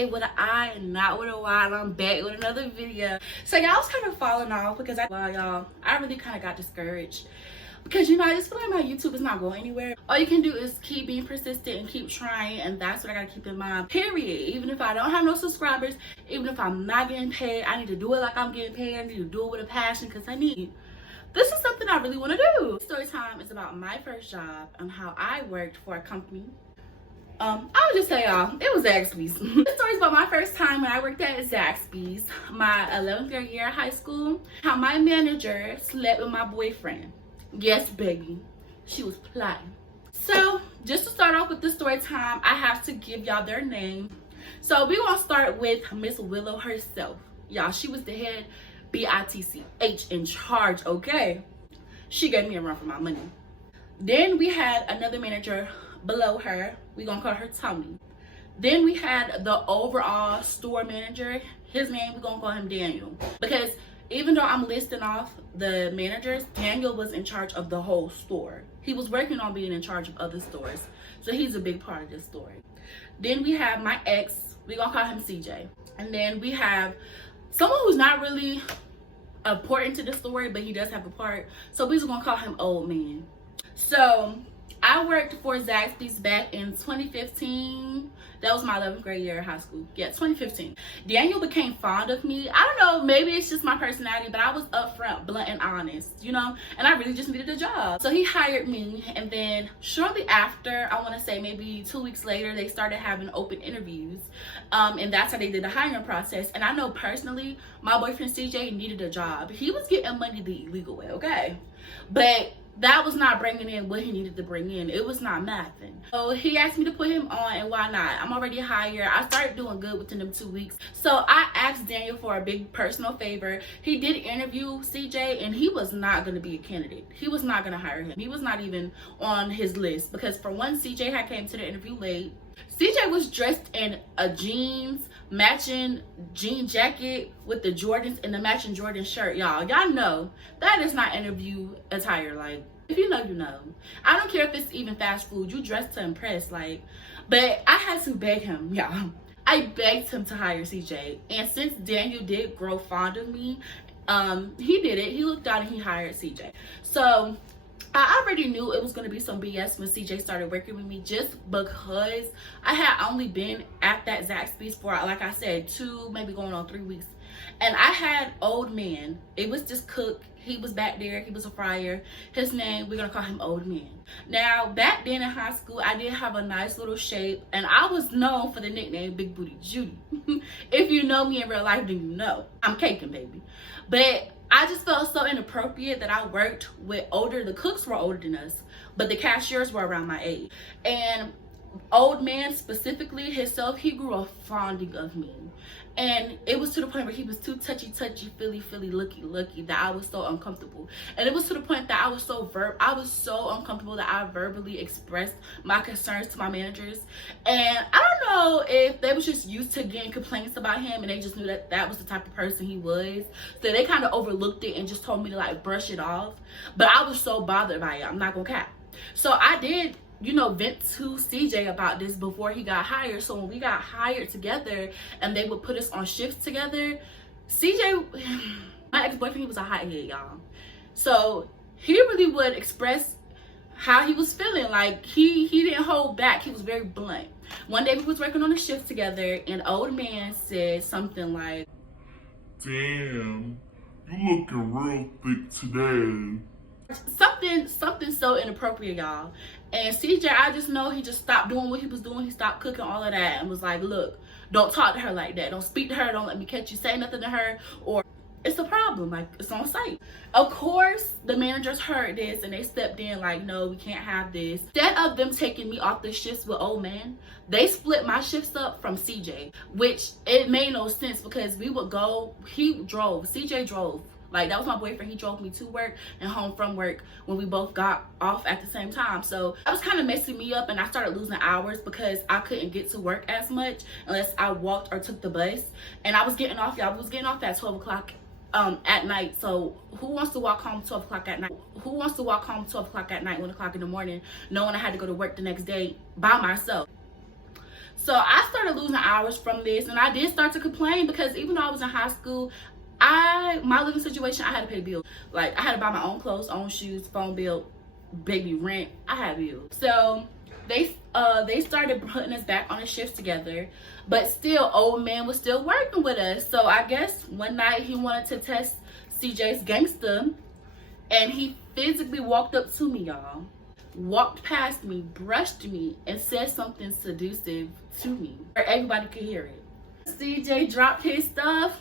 CJ with an I and not with a Y, and I'm back with another video. So y'all was kind of falling off because I really kind of got discouraged because I just feel like my YouTube is not going anywhere. All you can do is keep being persistent and keep trying, and that's what I gotta keep in mind, period. Even if I don't have no subscribers, even if I'm not getting paid, I need to do it like I'm getting paid. I need to do it with a passion because I need. This is something I really want to do. Story time is about my first job and how I worked for a company. I'll just tell y'all, it was Zaxby's. This story is about my first time when I worked at Zaxby's, my 11th grade year of high school. How my manager slept with my boyfriend. Yes, baby, she was plotting. So, just to start off with the story time, I have to give y'all their name. So, we're gonna start with Miss Willow herself. Y'all, she was the head BITCH in charge, okay? She gave me a run for my money. Then we had another manager below her. We're gonna call her Tony. Then we had the overall store manager. His name, we're gonna call him Daniel. Because even though I'm listing off the managers, Daniel was in charge of the whole store. He was working on being in charge of other stores. So he's a big part of this story. Then we have my ex, we're gonna call him CJ. And then we have someone who's not really important to the story, but he does have a part. So we're just gonna call him Old Man. So I worked for Zaxby's back in 2015. That was my 11th grade year of high school. Yeah, 2015. Daniel became fond of me. I don't know, maybe it's just my personality, but I was upfront, blunt, and honest, and I really just needed a job. So he hired me, and then shortly after, I want to say maybe 2 weeks later, they started having open interviews, and that's how they did the hiring process. And I know personally, my boyfriend CJ needed a job. He was getting money the illegal way, okay? But that was not bringing in what he needed to bring in. It was not mathing. So he asked me to put him on, and why not? I'm already hired. I started doing good within them 2 weeks. So I asked Daniel for a big personal favor. He did interview CJ, and he was not going to be a candidate. He was not going to hire him. He was not even on his list because for one, CJ had came to the interview late. CJ was dressed in a jeans, matching jean jacket with the Jordans and the matching Jordan shirt. Y'all know that is not interview attire. Like, if you know, you know. I don't care if it's even fast food. You dress to impress, like. But I had to beg him, y'all. I begged him to hire CJ. And since Daniel did grow fond of me, he did it. He looked out and he hired CJ. So I already knew it was going to be some BS when CJ started working with me, just because I had only been at that Zaxby's for, like I said, 2, maybe going on 3 weeks. And I had Old Man. It was just Cook. He was back there. He was a fryer. His name, we're going to call him Old Man. Now, back then in high school, I did have a nice little shape. And I was known for the nickname Big Booty Judy. If you know me in real life, then you know. I'm caking, baby. But I just felt so inappropriate that I worked with the cooks were older than us, but the cashiers were around my age. And Old Man specifically himself, he grew a fonding of me. And it was to the point where he was too touchy, feely, looky that I was so uncomfortable. And it was to the point that I was so uncomfortable that I verbally expressed my concerns to my managers. And I don't know if they was just used to getting complaints about him and they just knew that that was the type of person he was. So they kind of overlooked it and just told me to like brush it off. But I was so bothered by it. I'm not gonna cap. So I did vent to CJ about this before he got hired. So when we got hired together and they would put us on shifts together, CJ, my ex-boyfriend, he was a hothead, y'all. So he really would express how he was feeling. Like he didn't hold back. He was very blunt. One day we was working on a shift together and Old Man said something like, "Damn, you looking real thick today." Something so inappropriate, y'all. And CJ, I just know he just stopped doing what he was doing. He stopped cooking, all of that, and was like, "Look, don't talk to her like that. Don't speak to her. Don't let me catch you say nothing to her, or it's a problem. Like, it's on site." Of course, the managers heard this and they stepped in like, "No, we can't have this." Instead of them taking me off the shifts with Old Man, they split my shifts up from CJ, which it made no sense because we would go, CJ drove. Like, that was my boyfriend. He drove me to work and home from work when we both got off at the same time. So that was kind of messing me up, and I started losing hours because I couldn't get to work as much unless I walked or took the bus. And I was getting off, y'all. We was getting off at 12 o'clock at night. So who wants to walk home 12 o'clock at night? Who wants to walk home 12 o'clock at night, 1 o'clock in the morning, knowing I had to go to work the next day by myself? So I started losing hours from this, and I did start to complain because even though I was in high school, my living situation, I had to pay bills. Like, I had to buy my own clothes, own shoes, phone bill, baby rent. I had bills. So they started putting us back on the shifts together, but still, old man was still working with us. So I guess one night he wanted to test CJ's gangster, and he physically walked up to me, y'all. Walked past me, brushed me, and said something seductive to me where everybody could hear it. CJ dropped his stuff,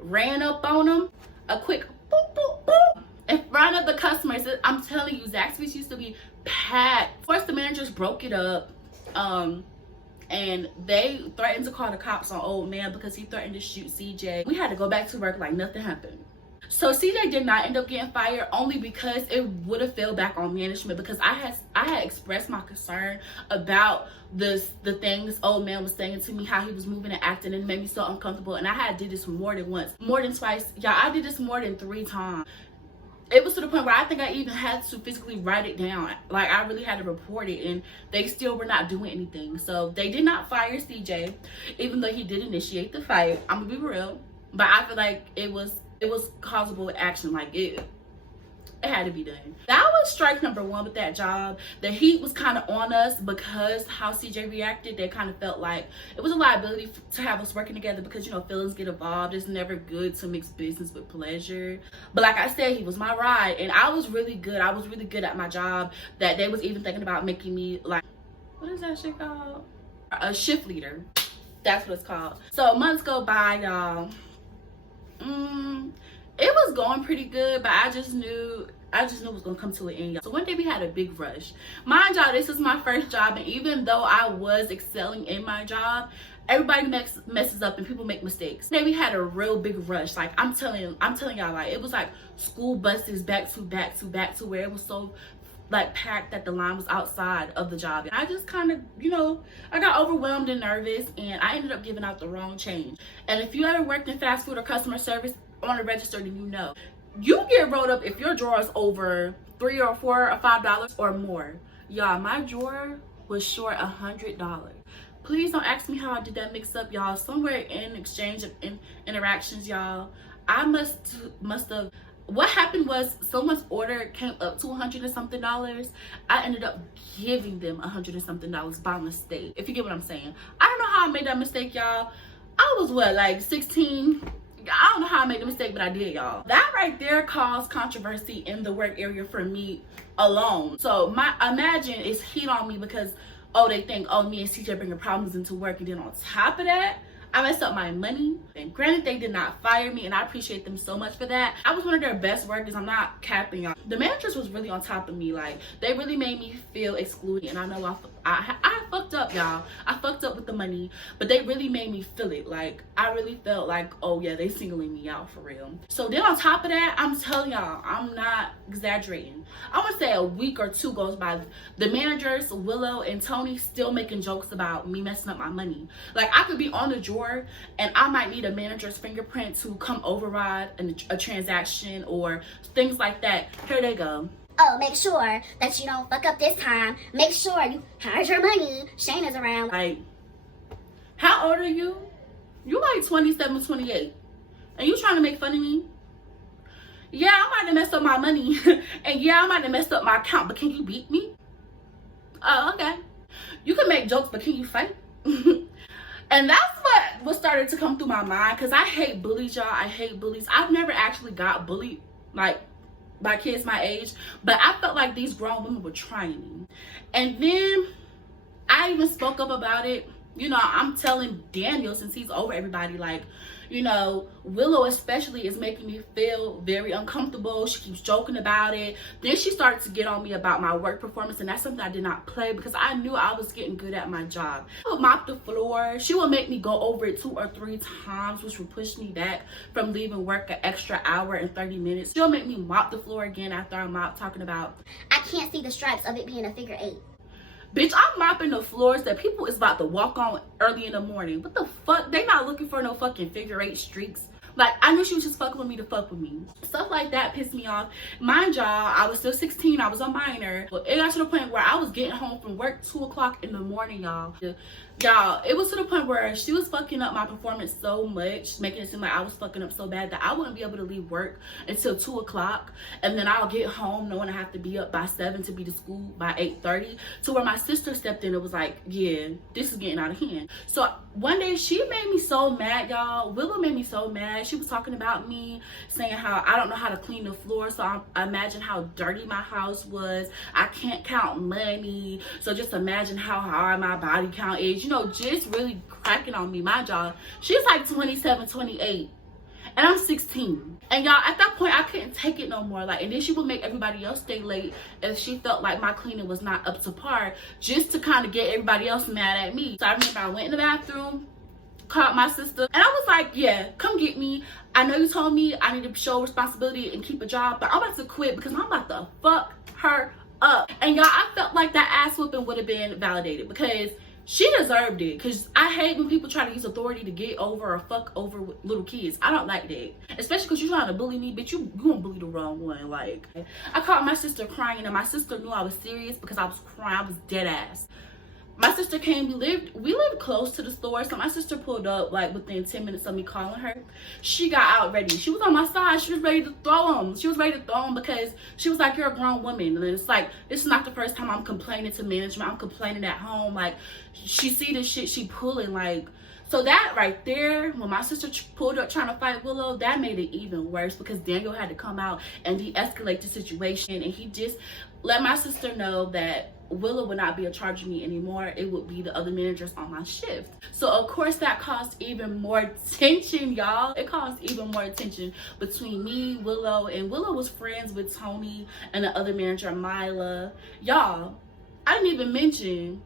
ran up on him, a quick boop, boop, boop, in front of the customers. I'm telling you, Zaxby's used to be packed. Of course, the managers broke it up, and they threatened to call the cops on old man because he threatened to shoot CJ. We had to go back to work like nothing happened. So CJ did not end up getting fired, only because it would have fell back on management, because I had expressed my concern about the things old man was saying to me, how he was moving and acting, and it made me so uncomfortable. And I had did this more than once, more than twice. Y'all, I did this more than 3 times. It was to the point where I think I even had to physically write it down. Like, I really had to report it, and they still were not doing anything. So they did not fire CJ, even though he did initiate the fight. I'm gonna be real, but I feel like it was causable action. Like, it had to be done. That was strike number 1 with that job. The heat was kind of on us because how CJ reacted. They kind of felt like it was a liability to have us working together, because, you know, feelings get involved. It's never good to mix business with pleasure. But like I said, he was my ride, and I was really good. I was really good at my job, that they was even thinking about making me, like, what is that shit called? A shift leader. That's what it's called. So months go by, y'all. It was going pretty good, but I just knew it was gonna come to an end, y'all. So one day we had a big rush. Mind y'all, this is my first job, and even though I was excelling in my job, everybody messes up and people make mistakes. Today we had a real big rush. Like, I'm telling y'all, like, it was like school buses back to back to back, to where it was so like packed that the line was outside of the job. And I just kind of, you know, I got overwhelmed and nervous, and I ended up giving out the wrong change. And if you ever worked in fast food or customer service on a register, then you know, you get rolled up if your drawer is over $3 or $4 or $5 or more. Y'all, my drawer was short $100. Please don't ask me how I did that mix up, y'all. Somewhere in exchange of interactions, y'all, I must have. What happened was, someone's order came up to $100 and something. I ended up giving them $100 and something by mistake. If you get what I'm saying. I don't know how I made that mistake, y'all. I was what, like 16? I don't know how I made the mistake, but I did, y'all. That right there caused controversy in the work area for me alone. So imagine it's heat on me because, oh, they think, oh, me and CJ bringing problems into work, and then on top of that, I messed up my money. And granted, they did not fire me, and I appreciate them so much for that. I was one of their best workers. I'm not capping, y'all. The managers was really on top of me. Like, they really made me feel excluded. And I know I fucked up, y'all. I fucked up with the money, but they really made me feel it. Like, I really felt like, oh yeah, they singling me out for real. So then on top of that, I'm telling y'all, I'm not exaggerating, I want to say a week or 2 goes by, the managers, Willow and Tony, still making jokes about me messing up my money. Like, I could be on the drawer and I might need a manager's fingerprint to come override a transaction or things like that. Here they go. Oh, make sure that you don't fuck up this time. Make sure you hide your money. Shayna's around. Like, how old are you? You like 27, 28. And you trying to make fun of me? Yeah, I might have messed up my money. And yeah, I might have messed up my account, but can you beat me? Oh, okay. You can make jokes, but can you fight? And that's what started to come through my mind, because I hate bullies, y'all. I hate bullies. I've never actually got bullied, like, by kids my age, but I felt like these grown women were trying me. And then I even spoke up about it. You know, I'm telling Daniel, since he's over everybody, like, you know, Willow especially is making me feel very uncomfortable. She keeps joking about it. Then she started to get on me about my work performance, and that's something I did not play, because I knew I was getting good at my job. She would mop the floor. She would make me go over it 2 or 3 times, which would push me back from leaving work an extra hour and 30 minutes. She'll make me mop the floor again after I mop, talking about, I can't see the stripes of it being a figure 8. bitch, I'm mopping the floors that people is about to walk on early in the morning. What the fuck? They not looking for no fucking figure 8 streaks Like, I knew she was just fucking with me to fuck with me. Stuff like that pissed me off. Mind y'all, I was still 16. I was a minor. But it got to the point where I was getting home from work 2 o'clock in the morning, y'all. Y'all, it was to the point where she was fucking up my performance so much, making it seem like I was fucking up so bad that I wouldn't be able to leave work until 2 o'clock. And then I'll get home knowing I have to be up by 7 to be to school by 8:30. To where my sister stepped in and was like, yeah, this is getting out of hand. So one day she made me so mad, y'all. Willow made me so mad. She was talking about me, saying how I don't know how to clean the floor. So I imagine how dirty my house was. I can't count money. So just imagine how hard my body count is. You know, just really cracking on me. My jaw. She's like 27, 28. And I'm 16. And y'all, at that point, I couldn't take it no more. Like, and then she would make everybody else stay late if she felt like my cleaning was not up to par, just to kind of get everybody else mad at me. So I remember I went in the bathroom, called my sister, and I was like, yeah, come get me. I know you told me I need to show responsibility and keep a job, but I'm about to quit because I'm about to fuck her up. And y'all, I felt like that ass whooping would have been validated because she deserved it. Because I hate when people try to use authority to get over or fuck over little kids. I don't like that. Especially because you're trying to bully me, bitch. You gonna bully the wrong one. Like, I caught my sister crying, and my sister knew I was serious because I was crying. I was dead ass. My sister came. We lived close to the store, so my sister pulled up like within 10 minutes of me calling her. She got out ready. She was on my side. She was ready to throw him. She was ready to throw him because she was like, you're a grown woman. And it's like, this is not the first time I'm complaining to management. I'm complaining at home. Like, she see the shit she pulling. Like, so that right there, when my sister pulled up trying to fight Willow, that made it even worse because Daniel had to come out and de-escalate the situation. And he just let my sister know that Willow would not be in charge of me anymore. It would be the other managers on my shift. So of course that caused even more tension, y'all. It caused even more tension between me, Willow, and Willow was friends with Tony and the other manager, Mila. Y'all, I didn't even mention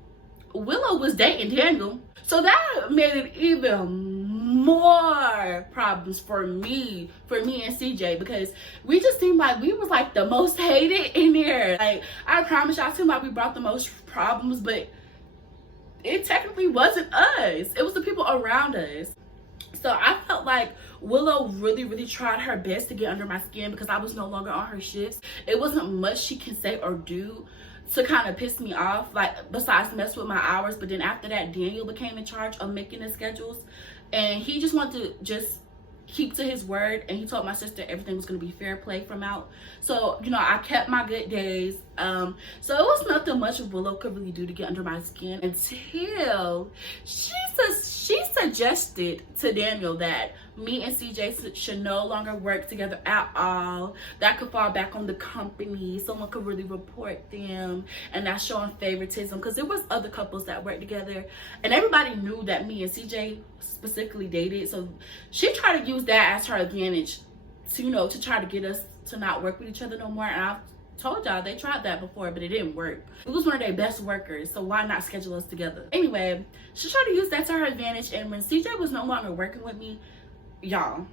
Willow was dating Daniel. So that made it even more problems for me and CJ, because we just seemed like we was like the most hated in there. Like, I promise y'all, seemed like we brought the most problems, but it technically wasn't us. It was the people around us. So I felt like Willow really tried her best to get under my skin because I was no longer on her shifts. It wasn't much she can say or do to kind of piss me off, like, besides mess with my hours. But then after that, Daniel became in charge of making the schedules, and he just wanted to just keep to his word, and he told my sister everything was going to be fair play from out. So, you know, I kept my good days. So it was nothing much Willow could really do to get under my skin until she suggested to Daniel that me and CJ should no longer work together at all. That could fall back on the company. Someone could really report them, and that's showing favoritism, because there was other couples that worked together and everybody knew that me and CJ specifically dated. So she tried to use that as her advantage to, you know, to try to get us to not work with each other no more. And I told y'all they tried that before, but it didn't work. We was one of their best workers, so why not schedule us together? Anyway, she tried to use that to her advantage, and when CJ was no longer working with me, y'all,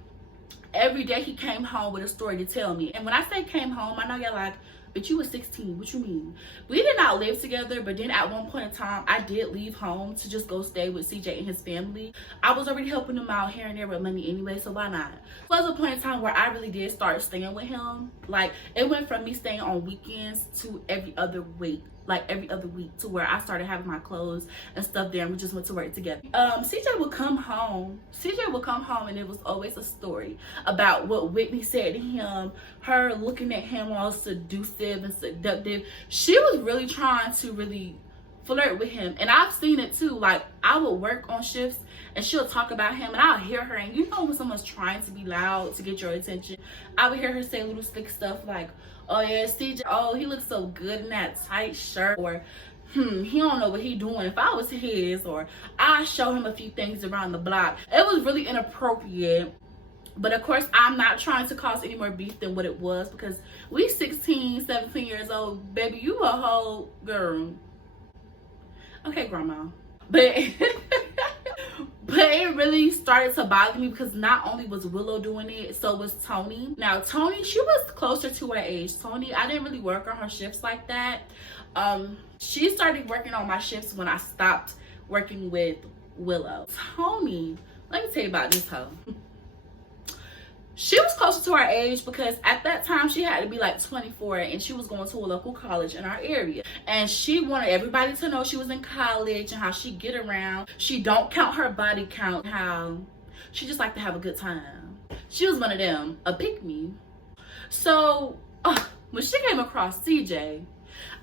every day he came home with a story to tell me. And when I say came home, I know y'all like, but you were 16, what you mean? We did not live together, but then at one point in time, I did leave home to just go stay with CJ and his family. I was already helping him out here and there with money anyway, so why not? There was a point in time where I really did start staying with him. Like, it went from me staying on weekends to every other week. Like every other week, to where I started having my clothes and stuff there, and we just went to work together. CJ would come home and it was always a story about what Whitney said to him, her looking at him all seductive and seductive. She was really trying to really flirt with him, and I've seen it too. Like, I would work on shifts and she'll talk about him, and I'll hear her, and you know when someone's trying to be loud to get your attention, I would hear her say little slick stuff like, oh yeah, CJ, oh, he looks so good in that tight shirt, or he don't know what he doing if I was his, or I show him a few things around the block. It was really inappropriate. But of course, I'm not trying to cause any more beef than what it was, because we 16, 17 years old, baby, you a whole girl. Okay, grandma. But but it really started to bother me, because not only was Willow doing it, so was Tony. Now Tony, she was closer to her age. Tony, I didn't really work on her shifts like that. She started working on my shifts when I stopped working with Willow. Tony, let me tell you about this hoe. She was closer to our age because at that time she had to be like 24 and she was going to a local college in our area. And she wanted everybody to know she was in college and how she get around. She don't count her body count, how she just like to have a good time. She was one of them, a pick-me. So when she came across CJ,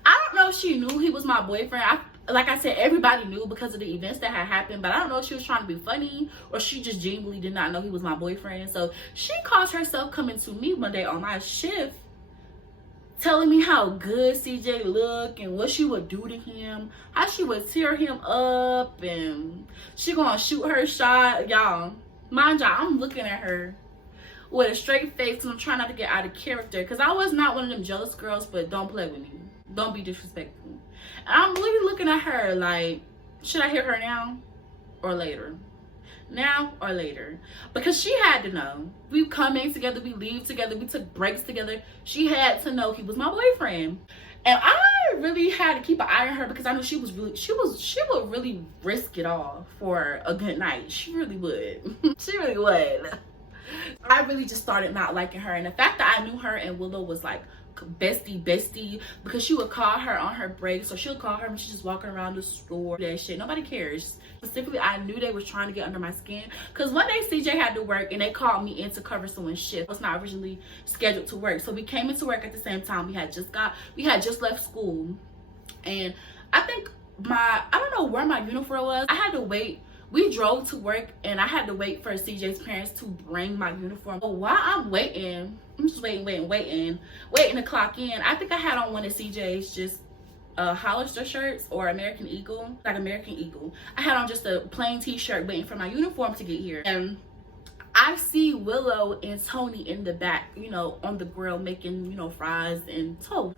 I don't know if she knew he was my boyfriend. Like I said, everybody knew because of the events that had happened, but I don't know if she was trying to be funny or she just genuinely did not know he was my boyfriend. So she caught herself coming to me one day on my shift telling me how good CJ looked and what she would do to him, how she would tear him up, and she gonna shoot her shot. Y'all, mind y'all, I'm looking at her with a straight face and I'm trying not to get out of character because I was not one of them jealous girls, but don't play with me. Don't be disrespectful. And I'm really looking at her like, should I hit her now or later? Now or later? Because she had to know. We come in together, we leave together, we took breaks together. She had to know he was my boyfriend. And I really had to keep an eye on her because I knew she would really risk it all for a good night. She really would. She really would. I really just started not liking her, and the fact that I knew her and Willow was like bestie because she would call her on her breaks, or she'll call her when she's just walking around the store, that shit. Nobody cares. Specifically, I knew they was trying to get under my skin because one day CJ had to work and they called me in to cover someone's shift. I was not originally scheduled to work, so we came into work at the same time. We had just left school, and I think I don't know where my uniform was. I had to wait. We drove to work and I had to wait for CJ's parents to bring my uniform. But while I'm waiting, I'm just waiting to clock in. I think I had on one of CJ's just Hollister shirts or American Eagle, like American Eagle. I had on just a plain t-shirt waiting for my uniform to get here. And I see Willow and Tony in the back, you know, on the grill making, you know, fries and toast.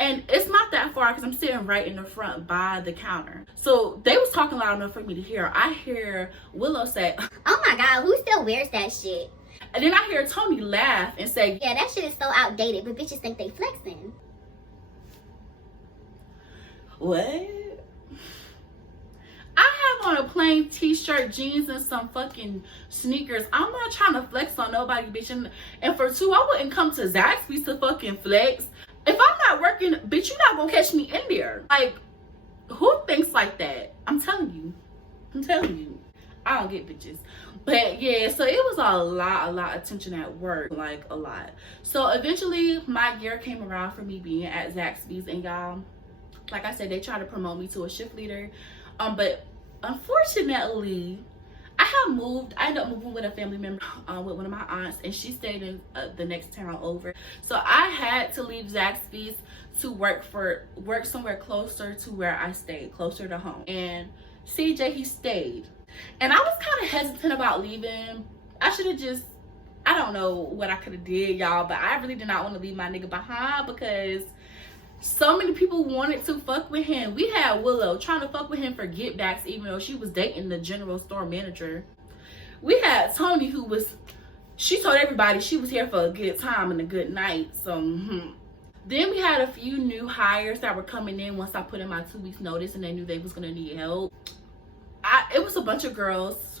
And it's not that far because I'm sitting right in the front by the counter. So they was talking loud enough for me to hear. I hear Willow say, "Oh my God, who still wears that shit?" And then I hear Tony laugh and say, "Yeah, that shit is so outdated, but bitches think they flexing." What? I have on a plain t-shirt, jeans, and some fucking sneakers. I'm not trying to flex on nobody, bitch. And for two, I wouldn't come to Zaxby's to fucking flex. If I'm not working, bitch, you're not gonna catch me in there. Like, who thinks like that? I'm telling you. I don't get bitches. But yeah, so it was a lot of attention at work, like a lot. So eventually my year came around for me being at Zaxby's, and y'all, like I said, they tried to promote me to a shift leader. But unfortunately, I ended up moving with a family member, with one of my aunts, and she stayed in the next town over. So I had to leave Zaxby's to work somewhere closer to where I stayed, closer to home. And CJ, he stayed. And I was kind of hesitant about leaving. I should have just, I don't know what I could have did, y'all, but I really did not want to leave my nigga behind because so many people wanted to fuck with him. We had Willow trying to fuck with him for get backs, even though she was dating the general store manager. We had Tony, she told everybody she was here for a good time and a good night. So then we had a few new hires that were coming in once I put in my 2 weeks notice and they knew they was gonna need help. It was a bunch of girls.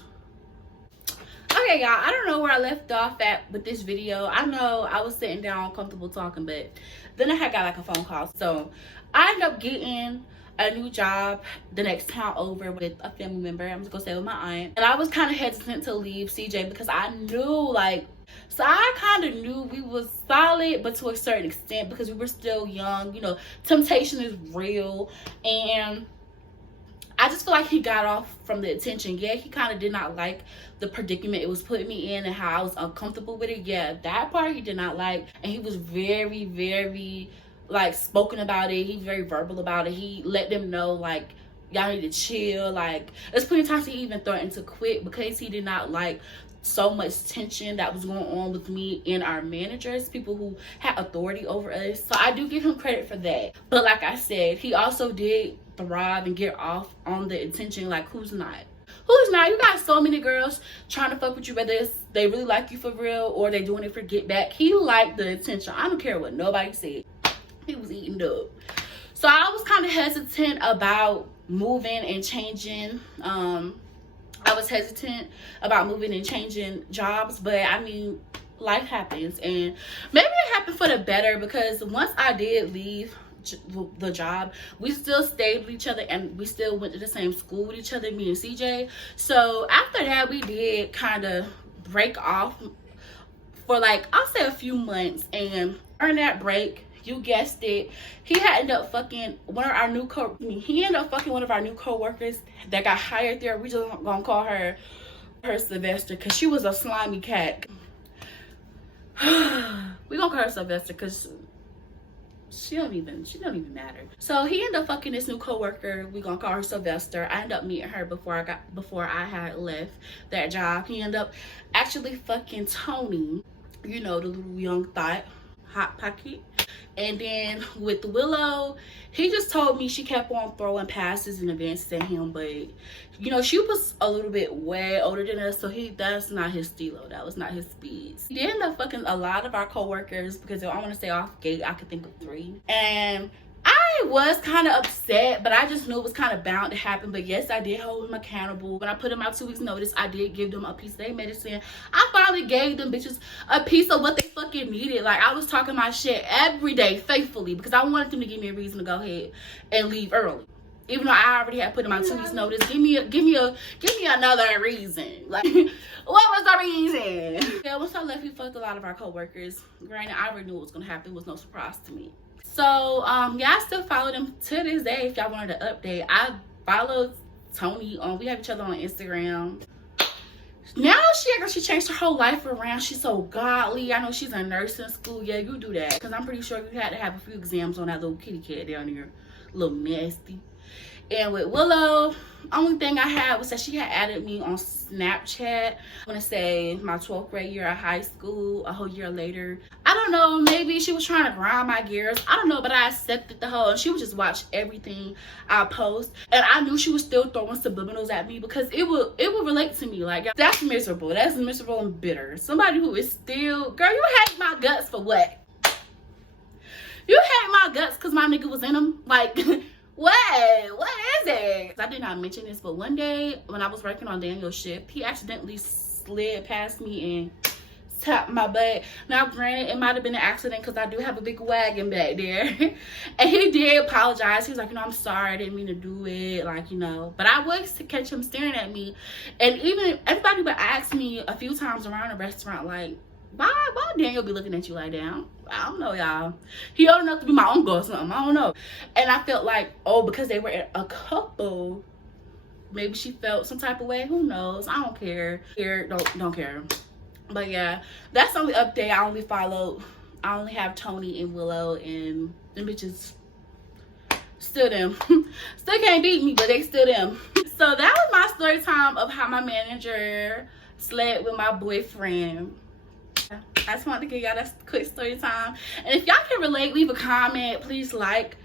Okay, y'all, I don't know where I left off at with this video. I know I was sitting down comfortable talking, but then I had got like a phone call. So I ended up getting a new job the next town over with a family member. I'm just gonna stay with my aunt. And I was kind of hesitant to leave CJ because I knew, like, so I kind of knew we was solid, but to a certain extent because we were still young. You know, temptation is real. And I just feel like he got off from the attention. Yeah, he kind of did not like the predicament it was putting me in and how I was uncomfortable with it. Yeah, that part he did not like. And he was very, very, like, spoken about it. He's very verbal about it. He let them know, like, y'all need to chill. Like, there's plenty of times he even threatened to quit because he did not like so much tension that was going on with me and our managers, people who had authority over us. So I do give him credit for that. But like I said, he also did thrive and get off on the attention. Like, who's not? Who's not? You got so many girls trying to fuck with you, whether it's they really like you for real or they doing it for get back. He liked the attention. I don't care what nobody said. He was eating up. So I was kind of hesitant about moving and changing. I was hesitant about moving and changing jobs, but I mean, life happens, and maybe it happened for the better, because once I did leave the job, we still stayed with each other and we still went to the same school with each other, me and CJ. So after that, we did kind of break off for like, I'll say a few months, and during that break, you guessed it, he had ended up fucking one of our new one of our new co-workers that got hired there. We just gonna call her Sylvester, because she was a slimy cat. We gonna call her Sylvester because she don't even matter. So he ended up fucking this new coworker. We gonna call her Sylvester. I ended up meeting her before I had left that job. He ended up actually fucking Tony, you know, the little young thought, hot pocket. And then with Willow, he just told me she kept on throwing passes and advances at him, but you know, she was a little bit way older than us, so that's not his stilo. That was not his speed. He ended up fucking a lot of our co-workers, because I want to say off gate, I could think of 3. And I was kind of upset, but I just knew it was kind of bound to happen. But yes, I did hold him accountable. When I put him out 2 weeks notice, I did give them a piece of their medicine. I finally gave them bitches a piece of what they fucking needed. Like, I was talking my shit every day faithfully, because I wanted them to give me a reason to go ahead and leave early. Even though I already had put him out 2 weeks notice, give me another reason. Like, what was the reason? Yeah, once I left, he fucked a lot of our co-workers. Granted, I already knew what was gonna happen. It was no surprise to me. So yeah, I still follow them to this day. If y'all wanted an update, I followed Tony on, we have each other on Instagram. Now she changed her whole life around. She's so godly. I know she's in nursing school. Yeah, you do that, because I'm pretty sure you had to have a few exams on that little kitty cat down there, a little nasty. And with Willow, only thing I had was that she had added me on Snapchat. I want to say my 12th grade year of high school, a whole year later. I don't know, maybe she was trying to grind my gears. I don't know, but I accepted the whole, and she would just watch everything I post. And I knew she was still throwing subliminals at me, because it would relate to me. Like, that's miserable. That's miserable and bitter. Somebody who is still, girl, you hate my guts for what? You hate my guts because my nigga was in them? Like, what is it? I did not mention this, but one day when I was working on Daniel's shift, he accidentally slid past me and tapped my butt. Now granted, it might have been an accident, because I do have a big wagon back there. And he did apologize. He was like, you know, I'm sorry, I didn't mean to do it, like, you know. But I was to catch him staring at me, and even everybody would ask me a few times around the restaurant, like, why Daniel be looking at you like that? I don't know, y'all. He old enough to be my uncle or something. I don't know. And I felt like, oh, because they were a couple, maybe she felt some type of way. Who knows? I don't care. Don't care. But yeah, that's the only update. I only have Tony and Willow, and them bitches still them. Still can't beat me, but they still them. So that was my story time of how my manager slept with my boyfriend. I just wanted to give y'all that quick story time. And if y'all can relate, leave a comment. Please like,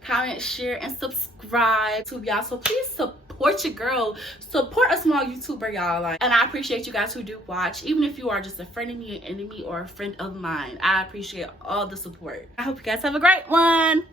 comment, share, and subscribe to y'all. So please support your girl. Support a small YouTuber, y'all. Like, and I appreciate you guys who do watch. Even if you are just a friend of me, an enemy, or a friend of mine, I appreciate all the support. I hope you guys have a great one.